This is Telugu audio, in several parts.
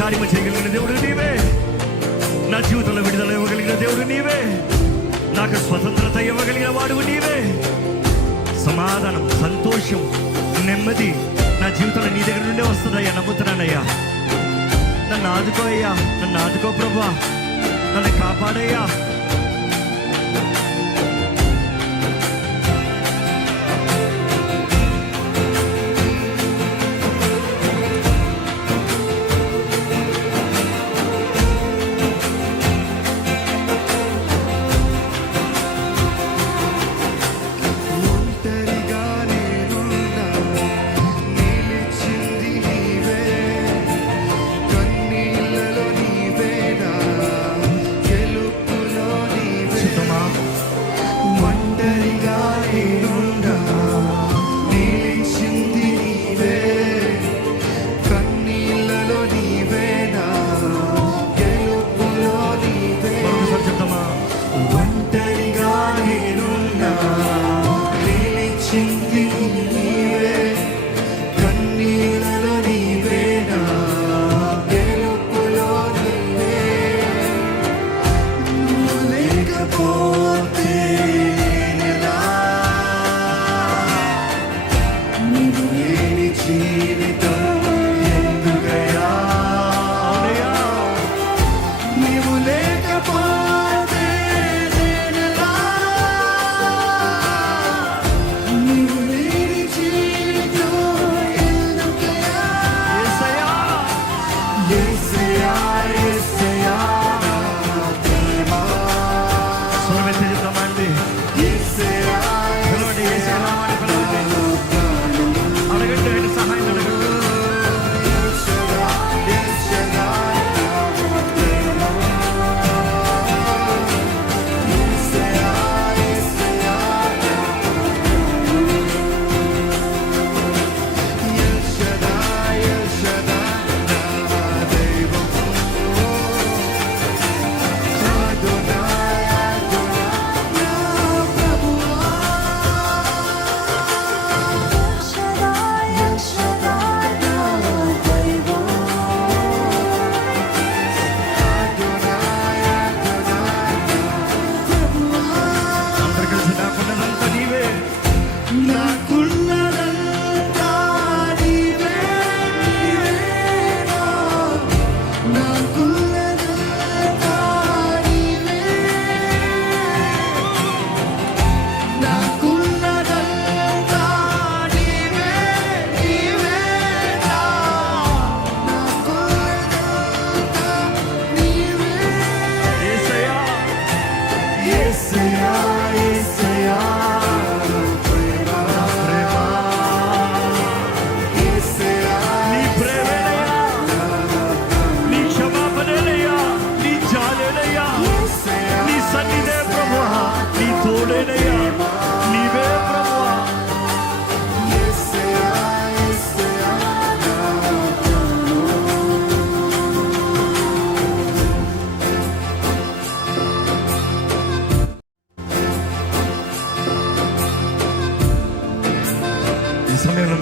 కార్యము చేయగలిగిన దేవుడు నీవే. నా జీవితంలో విడుదల ఇవ్వగలిగిన దేవుడు నీవే. నాకు స్వతంత్రత ఇవ్వగలిగిన వాడు నీవే. సమాధానం, సంతోషం, నెమ్మది నా జీవితంలో నీ దగ్గర నుండే వస్తుందయ్యా. నమ్ముతున్నానయ్యా. నన్ను ఆదుకో అయ్యా, నన్ను ఆదుకో ప్రభువా, నన్ను కాపాడయ్యా.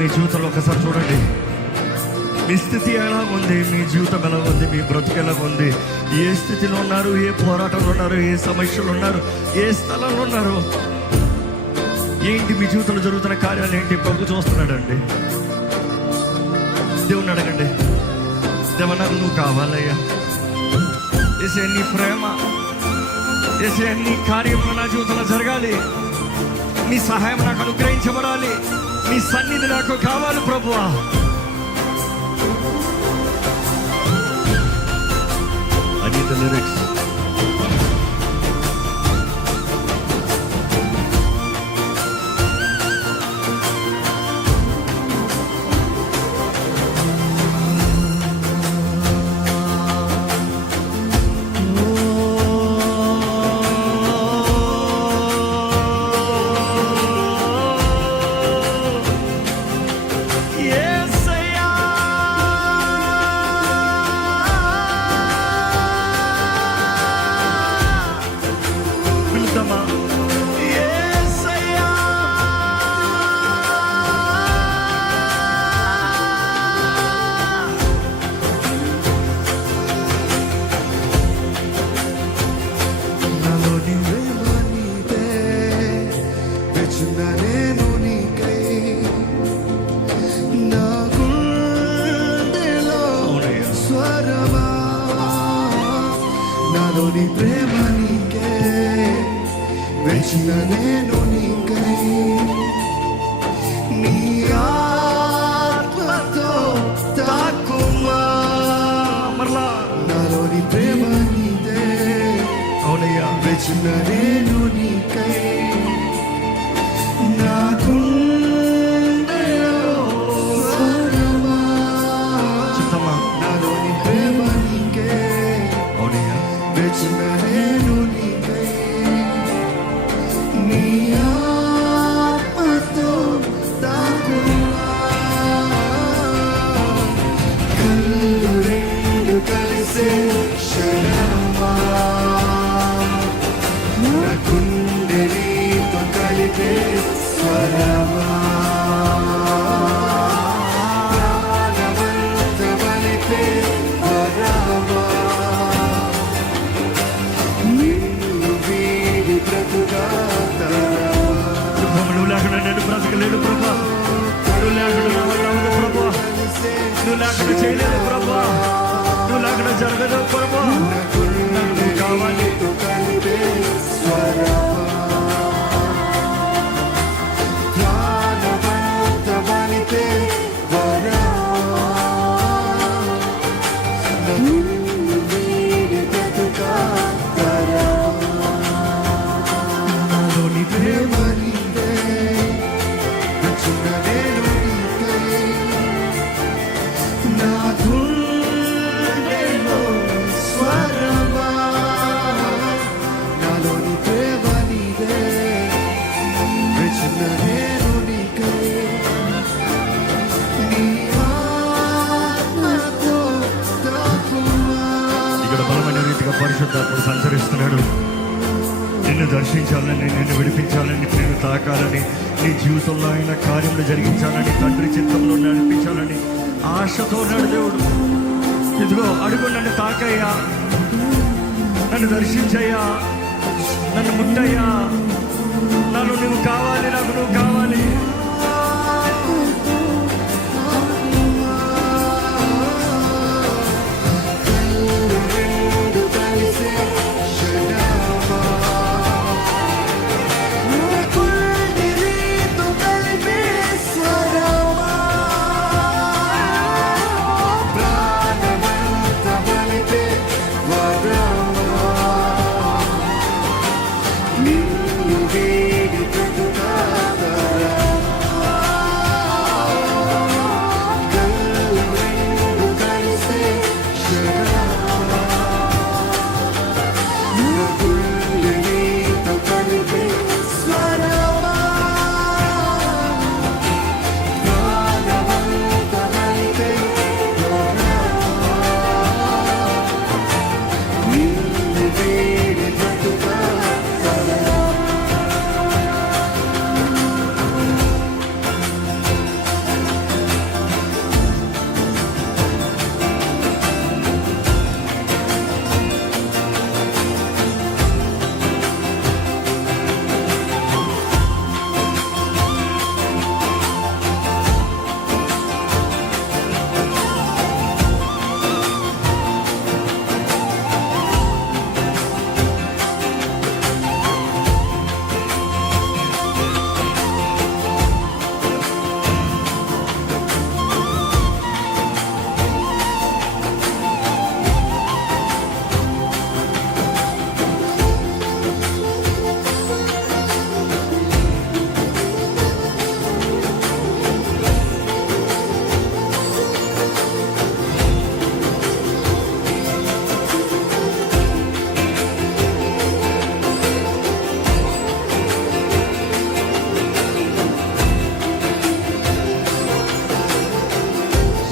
మీ జీవితంలో ఒకసారి చూడండి. మీ స్థితి ఎలా ఉంది, మీ జీవితం ఎలా ఉంది, మీ బ్రతుకు ఎలా ఉంది, ఏ స్థితిలో ఉన్నారు, ఏ పోరాటంలో ఉన్నారు, ఏ సమస్యలు ఉన్నారు, ఏ స్థలంలో ఉన్నారు, ఏంటి మీ జీవితంలో జరుగుతున్న కార్యాలు ఏంటి ప్రభు చూస్తున్నాడండి. దేవుని అడగండి, దేవన్నా నువ్వు కావాలయ్యా, ఏసే నీ ప్రేమ, ఏసే నీ కార్యం నా జీవితంలో జరగాలి, నీ సహాయం నాకు అనుగ్రహించబడాలి, నీ సన్నిధి నాకు కావాలి ప్రభువా. అది లిరిక్స్. వెచ్చిన నేను నీకై నీ ఆత్మతో తాకుమా. మరలా నాలోని ప్రేమ నీదే, అవునయ్యా. వెచ్చిన నేను నీకై నా గుండెలో స్వరమా. చిత్తమా. నాలోని ప్రేమ నీకే, అవునయ్యా. వెచ్చిన నేను నీకై నీ ఆత్మతో తాకుమా. కళ్ళు రెండు కలిసే క్షణమా, నా గుండె నీతో కలిపే స్వరమా. ప్రాణమంత వలిపే వరమా, నిన్ను వీడి బ్రతుకా తరమా. నువ్వు లేకుండా నేను బ్రతకలేను ప్రభా. నువ్వు లేకుండా నా వల్ల అవ్వదు ప్రభా. నువ్వు లేకుండా చేయలేదు ప్రభా. నువ్వు లేకుండా జరగదు ప్రభా. నాకు కావాలి. నీతో కలిపే స్వరమా, ప్రాణమంత వలిపే వరమా, నిన్ను వీడి బ్రతుకా తరమా. నాలోని ప్రేమ ప్రేమ నీదే, వెచ్చిన నేను నీకై నా గుండెలో స్వరమా. నాలోని ప్రేమ నీదే, వెచ్చిన నేను నీకై నీ ఆత్మతో తాకుమా. ఇక్కడ బలమైన రీతిగా పరిశుద్ధాత్మ సంచరిస్తున్నాడు. నిన్ను దర్శించాలని, నిన్ను విడిపించాలని, నిన్ను తాకాలని, నీ జీవితంలో ఆయన కార్యములు జరిగించాలని, తండ్రి చిత్తంలో నడిపించాలని ఆశతో ఉన్నాడు దేవుడు. ఇదిగో అడుగు, నన్ను తాకయ్యా, నన్ను దర్శించయ్యా, నన్ను ముట్టయ్యా, నన్ను నువ్వు కావాలి, నాకు నువ్వు కావాలి. రెండు కలిసే క్షణమా, నా గుండె నీతో కలిపే స్వరమా, ప్రాణమంత వలిపే వరమా, నిన్ను వీడి బ్రతుకా తరమా. కళ్ళు రెండు కలిసే క్షణమా, నా గుండె నీతో కలిపే స్వరమా, ప్రాణమంత వలిపే వరమా, నిన్ను వీడి బ్రతుకా తరమా.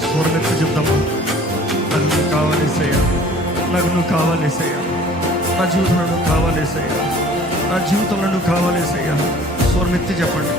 స్వరమెత్తి చెప్తామా, నాకు నువ్వు కావాలేసయ్యా, నాకు నువ్వు కావాలేసయ్యా, నా జీవితంలో నువ్వు కావాలేసయ్యా, నా జీవితంలో నువ్వు కావాలేసయ్యా. స్వరమెత్తి చెప్పండి.